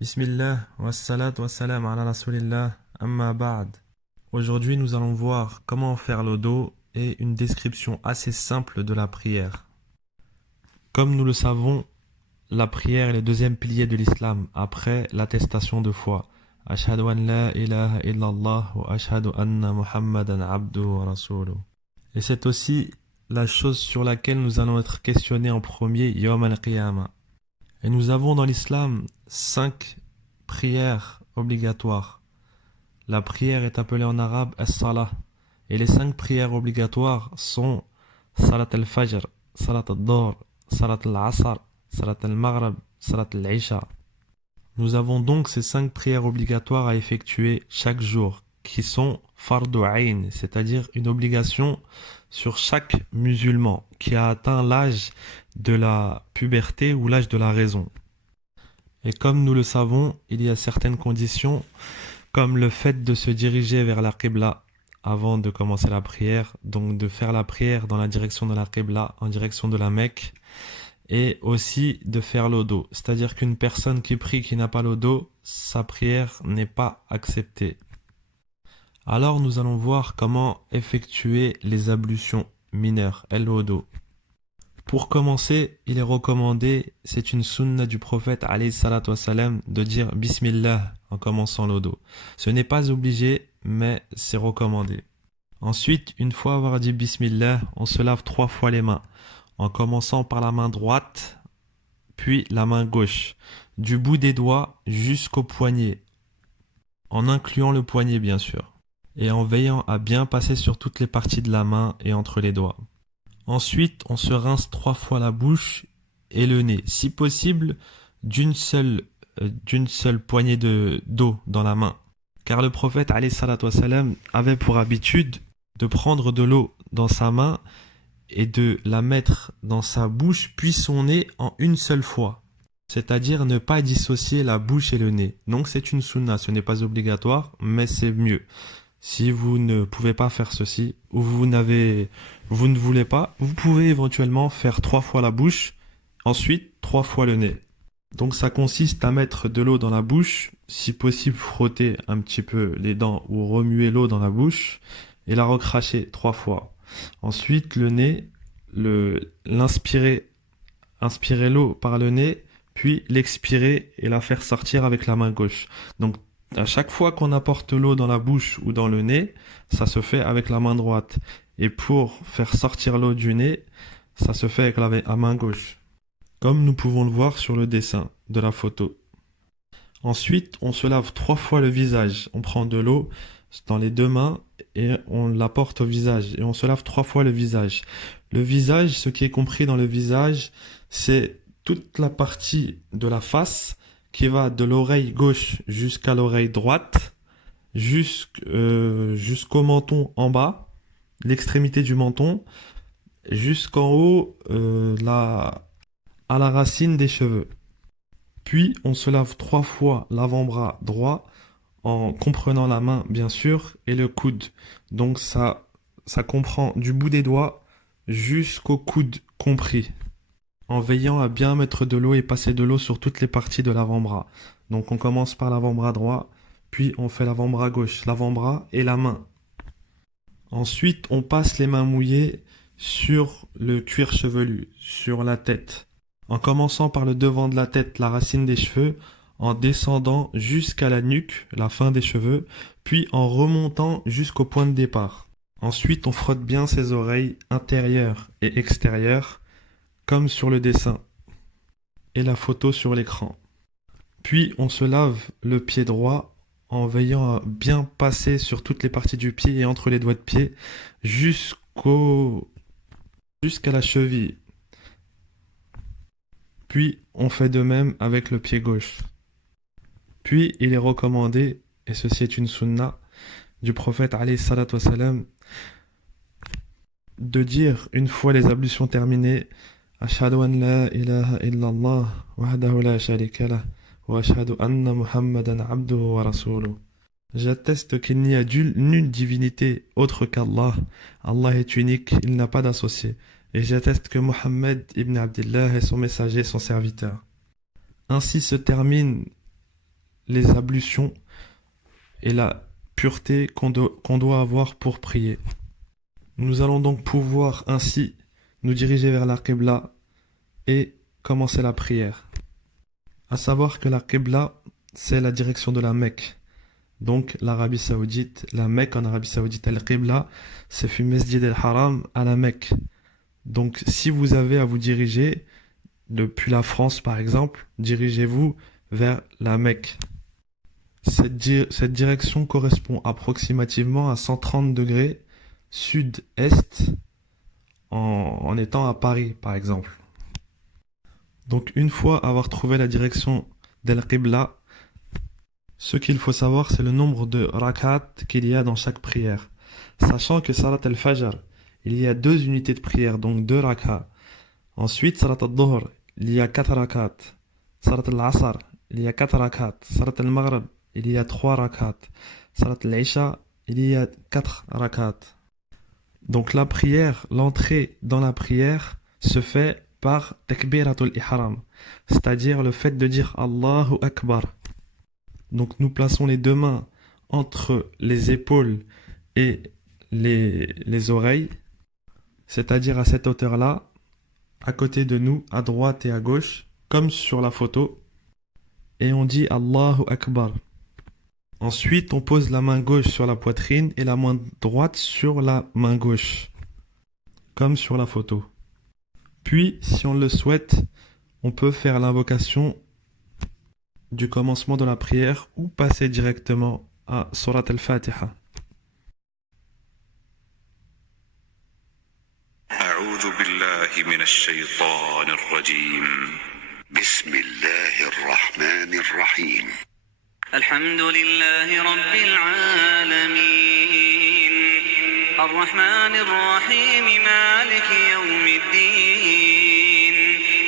Bismillah, wassalat wassalam ala rasulillah, amma ba'd. Aujourd'hui, nous allons voir comment faire le dos et une description assez simple de la prière. Comme nous le savons, la prière est le deuxième pilier de l'islam après l'attestation de foi. Ashhadu an la ilaha illallah wa ashhadu anna Muhammadan abduhu wa rasuluh. Et c'est aussi la chose sur laquelle nous allons être questionnés en premier, Yawm al-Qiyamah. Et nous avons dans l'islam 5 prières obligatoires. La prière est appelée en arabe as-salah. Et les 5 prières obligatoires sont salat al-fajr, salat al-dhuhr, salat al-asr, salat al-maghrib, salat al-isha. Nous avons donc ces 5 prières obligatoires à effectuer chaque jour, qui sont fardu ayn, c'est-à-dire une obligation sur chaque musulman qui a atteint l'âge de la puberté ou l'âge de la raison. Et comme nous le savons, il y a certaines conditions, comme le fait de se diriger vers la Qibla avant de commencer la prière, donc de faire la prière dans la direction de la Qibla, en direction de la Mecque, et aussi de faire l'odo. C'est-à-dire qu'une personne qui prie qui n'a pas l'odo, sa prière n'est pas acceptée. Alors nous allons voir comment effectuer les ablutions mineures, l'odo. Pour commencer, il est recommandé, c'est une sunna du prophète alayhi salatu wassalam, de dire Bismillah en commençant l'odo. Ce n'est pas obligé, mais c'est recommandé. Ensuite, une fois avoir dit Bismillah, on se lave 3 fois les mains, en commençant par la main droite, puis la main gauche, du bout des doigts jusqu'au poignet, en incluant le poignet bien sûr, et en veillant à bien passer sur toutes les parties de la main et entre les doigts. Ensuite, on se rince 3 fois la bouche et le nez, si possible d'une seule poignée d'eau dans la main. Car le prophète alayhi salatu wassalam avait pour habitude de prendre de l'eau dans sa main et de la mettre dans sa bouche puis son nez en une seule fois. C'est-à-dire ne pas dissocier la bouche et le nez. Donc c'est une sunna, ce n'est pas obligatoire, mais c'est mieux. Si vous ne pouvez pas faire ceci, ou vous ne voulez pas, vous pouvez éventuellement faire 3 fois la bouche, ensuite 3 fois le nez. Donc ça consiste à mettre de l'eau dans la bouche, si possible frotter un petit peu les dents ou remuer l'eau dans la bouche, et la recracher 3 fois. Ensuite le nez, inspirer l'eau par le nez, puis l'expirer et la faire sortir avec la main gauche. Donc à chaque fois qu'on apporte l'eau dans la bouche ou dans le nez, ça se fait avec la main droite. Et pour faire sortir l'eau du nez, ça se fait avec la main gauche. Comme nous pouvons le voir sur le dessin de la photo. Ensuite, on se lave 3 fois le visage. On prend de l'eau dans les 2 mains et on l'apporte au visage. Et on se lave 3 fois le visage. Le visage, ce qui est compris dans le visage, c'est toute la partie de la face qui va de l'oreille gauche jusqu'à l'oreille droite, jusqu'au menton en bas, l'extrémité du menton, jusqu'en haut, à la racine des cheveux. Puis on se lave 3 fois l'avant-bras droit en comprenant la main bien sûr et le coude. Donc ça comprend du bout des doigts jusqu'au coude compris, en veillant à bien mettre de l'eau et passer de l'eau sur toutes les parties de l'avant-bras. Donc on commence par l'avant-bras droit, puis on fait l'avant-bras gauche, l'avant-bras et la main. Ensuite, on passe les mains mouillées sur le cuir chevelu, sur la tête, en commençant par le devant de la tête, la racine des cheveux, en descendant jusqu'à la nuque, la fin des cheveux, puis en remontant jusqu'au point de départ. Ensuite, on frotte bien ses oreilles intérieures et extérieures, comme sur le dessin et la photo sur l'écran. Puis on se lave le pied droit en veillant à bien passer sur toutes les parties du pied et entre les doigts de pied jusqu'à la cheville. Puis on fait de même avec le pied gauche. Puis il est recommandé, et ceci est une sunna du prophète alayhi salatu wassalam, de dire une fois les ablutions terminées Ashhadu an la ilaha illallah wahdahu la sharika lah wa ashhadu anna Muhammadan abduhu wa rasuluh. J'atteste qu'il n'y a nulle divinité autre qu'Allah. Allah est unique, il n'a pas d'associé. Et j'atteste que Mohammed ibn Abdillah est son messager, son serviteur. Ainsi se termine les ablutions et la pureté qu'on doit avoir pour prier. Nous allons donc pouvoir ainsi nous diriger vers la Qibla et commencer la prière. À savoir que la Qibla, c'est la direction de la Mecque. Donc l'Arabie Saoudite, la Mecque en Arabie Saoudite, Al-Qibla, c'est fi Masjid al-Haram à la Mecque. Donc si vous avez à vous diriger, depuis la France par exemple, dirigez-vous vers la Mecque. Cette direction correspond approximativement à 130 degrés sud-est en étant à Paris par exemple. Donc une fois avoir trouvé la direction d'Al-Qibla, ce qu'il faut savoir c'est le nombre de rakat qu'il y a dans chaque prière. Sachant que Salat al-Fajr, il y a 2 unités de prière, donc 2 rakats. Ensuite, Salat al-Dhuhr, il y a 4 rakats. Salat al-Asr, il y a 4 rakats. Salat al-Maghrib, il y a 3 rakats. Salat al-Isha, il y a 4 rakats. Donc la prière, l'entrée dans la prière se fait par Takbiratul Ihram, c'est-à-dire le fait de dire Allahu Akbar. Donc nous plaçons les 2 mains entre les épaules et les oreilles, c'est-à-dire à cette hauteur-là, à côté de nous, à droite et à gauche, comme sur la photo, et on dit Allahu Akbar. Ensuite, on pose la main gauche sur la poitrine et la main droite sur la main gauche, comme sur la photo. Puis, si on le souhaite, on peut faire l'invocation du commencement de la prière ou passer directement à Surat al-Fatiha. أعوذ بالله من الشيطان الرجيم بسم الله الرحمن الرحيم الحمد لله رب العالمين الرحمن الرحيم مالك يوم الدين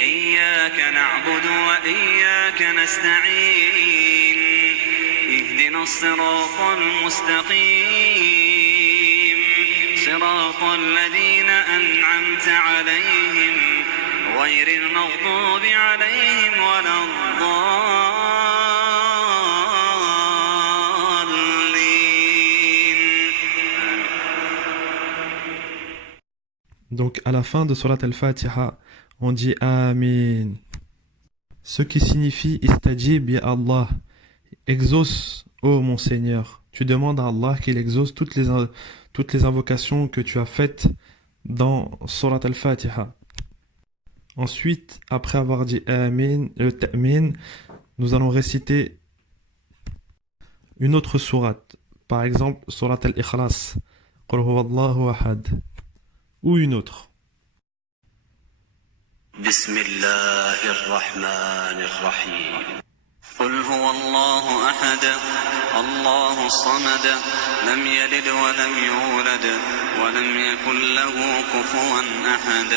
إياك نعبد وإياك نستعين اهدنا الصراط المستقيم صراط الذين أنعمت عليهم غير المغضوب عليهم ولا الضالين. Donc à la fin de Surat al-Fatiha, on dit Amin. Ce qui signifie Istajib ya Allah. Exauce, ô mon Seigneur. Tu demandes à Allah qu'il exauce toutes les invocations que tu as faites dans Surat al-Fatiha. Ensuite, après avoir dit Amin, le Ta'min, nous allons réciter une autre sourate. Par exemple, Surat al-Ikhlas, Qul huwallahu ahad, ou une autre. بسم الله الرحمن الرحيم قل هو الله أحد الله الصمد لم يلد ولم يولد ولم يكن له كفوا أحد.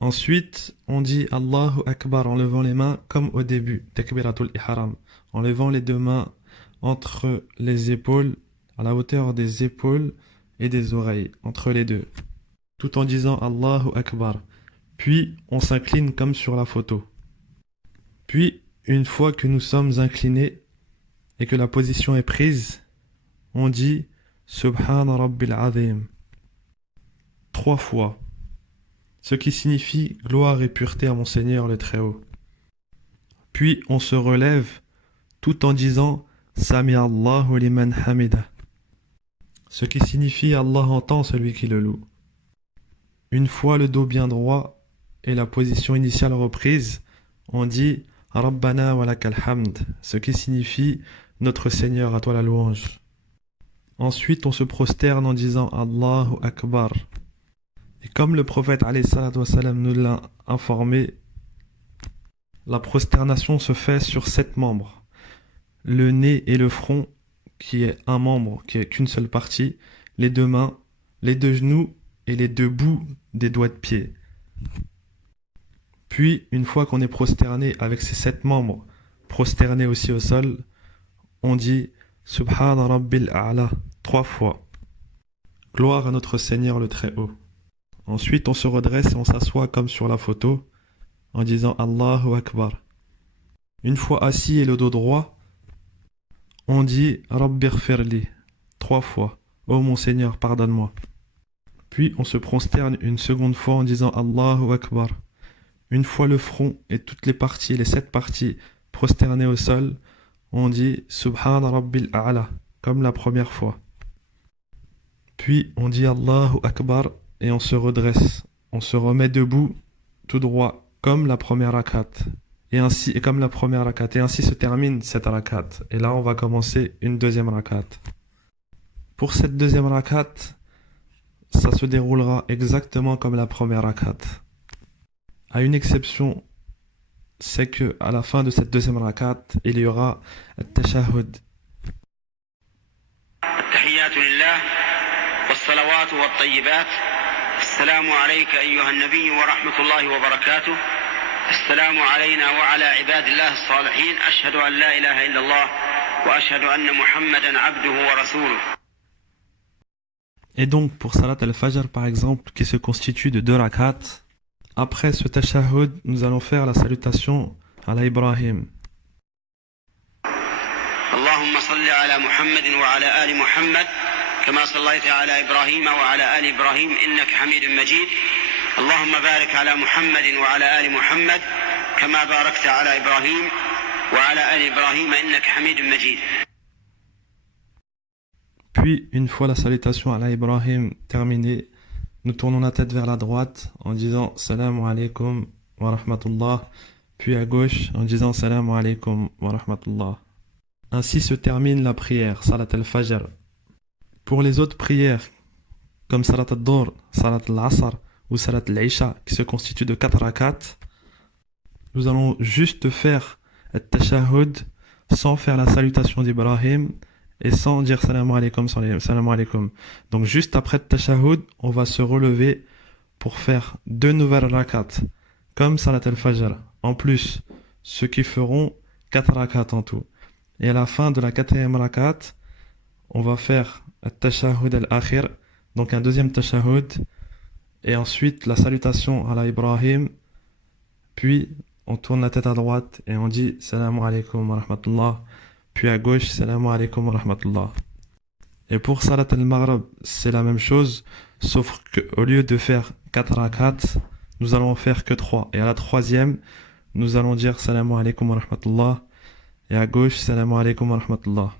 Ensuite, on dit Allahu Akbar en levant les mains comme au début, Takbiratul Ihram, en levant les 2 mains entre les épaules, à la hauteur des épaules et des oreilles, entre les 2, tout en disant Allahu Akbar. Puis, on s'incline comme sur la photo. Puis, une fois que nous sommes inclinés et que la position est prise, on dit Subhana Rabbil Azim 3 fois, ce qui signifie gloire et pureté à mon Seigneur le Très-Haut. Puis, on se relève tout en disant Sami Allahu liman hamida, ce qui signifie Allah entend celui qui le loue. Une fois le dos bien droit et la position initiale reprise, on dit Rabbana wa lakal hamd, ce qui signifie notre Seigneur, à toi la louange. Ensuite, on se prosterne en disant Allahu Akbar. Et comme le prophète alayhi salatu wassalam nous l'a informé, la prosternation se fait sur 7 membres. Le nez et le front, qui est un membre, qui est qu'une seule partie, les 2 mains, les 2 genoux et les 2 bouts des doigts de pied. Puis, une fois qu'on est prosterné avec ces 7 membres, prosternés aussi au sol, on dit Subhana Rabbil A'la 3 fois. Gloire à notre Seigneur le Très-Haut. Ensuite, on se redresse et on s'assoit comme sur la photo, en disant Allahu Akbar. Une fois assis et le dos droit, on dit Rabbighfirli 3 fois. Ô mon Seigneur, pardonne-moi. Puis on se prosterne une seconde fois en disant Allahu Akbar. Une fois le front et toutes les parties, les 7 parties prosternées au sol, on dit Subhan Rabbil A'la, comme la première fois. Puis on dit Allahu Akbar et on se redresse. On se remet debout, tout droit, comme la première rakat. Et comme la première rakat. Et ainsi se termine cette rakat. Et là, on va commencer une deuxième rakat. Pour cette deuxième rakat, ça se déroulera exactement comme la première rakat. À une exception, c'est que à la fin de cette deuxième rakat, il y aura التشهد. تحيات لله والصلوات والطيبات السلام عليك أيها النبي ورحمة الله وبركاته السلام علينا وعلى عباد الله الصالحين أشهد أن لا إله إلا الله وأشهد أن محمدا عبده ورسوله. Et donc pour Salat al-Fajr par exemple, qui se constitue de 2 rakats, après ce tashahhud, nous allons faire la salutation à l'Ibrahim. اللهم صل على محمد وعلى آل محمد كما صليت على إبراهيم وعلى آل إبراهيم إنك حميد مجيد اللهم بارك على محمد وعلى آل محمد كما باركت على إبراهيم وعلى آل إبراهيم إنك حميد مجيد. Puis, une fois la salutation à l'Ibrahim terminée, nous tournons la tête vers la droite en disant Salam alaikum wa rahmatullah, puis à gauche en disant Salam alaikum wa rahmatullah. Ainsi se termine la prière, Salat al-Fajr. Pour les autres prières, comme Salat al-Dhuhr, Salat al-Asr ou Salat al-Isha, qui se constituent de 4 rakats, nous allons juste faire al-Tashahhud sans faire la salutation d'Ibrahim et sans dire Salam alaikum, Salam alaikum. Donc juste après le Tashahhud, on va se relever pour faire 2 nouvelles rakats, comme Salat al-Fajr. En plus, ceux qui feront 4 rakats en tout. Et à la fin de la 4e rakat, on va faire al-Tashahhud al-Akhir, donc un deuxième Tashahhud, et ensuite la salutation à l'Ibrahim, puis on tourne la tête à droite et on dit Salam alaikum wa rahmatullah, puis à gauche Salam alaikum wa rahmatullah. Et pour Salat al-Maghrib, c'est la même chose, sauf qu'au lieu de faire 4 rakats, nous allons en faire que 3. Et à la 3e, nous allons dire Salam alaikum wa rahmatullah, et à gauche Salam alaikum wa rahmatullah.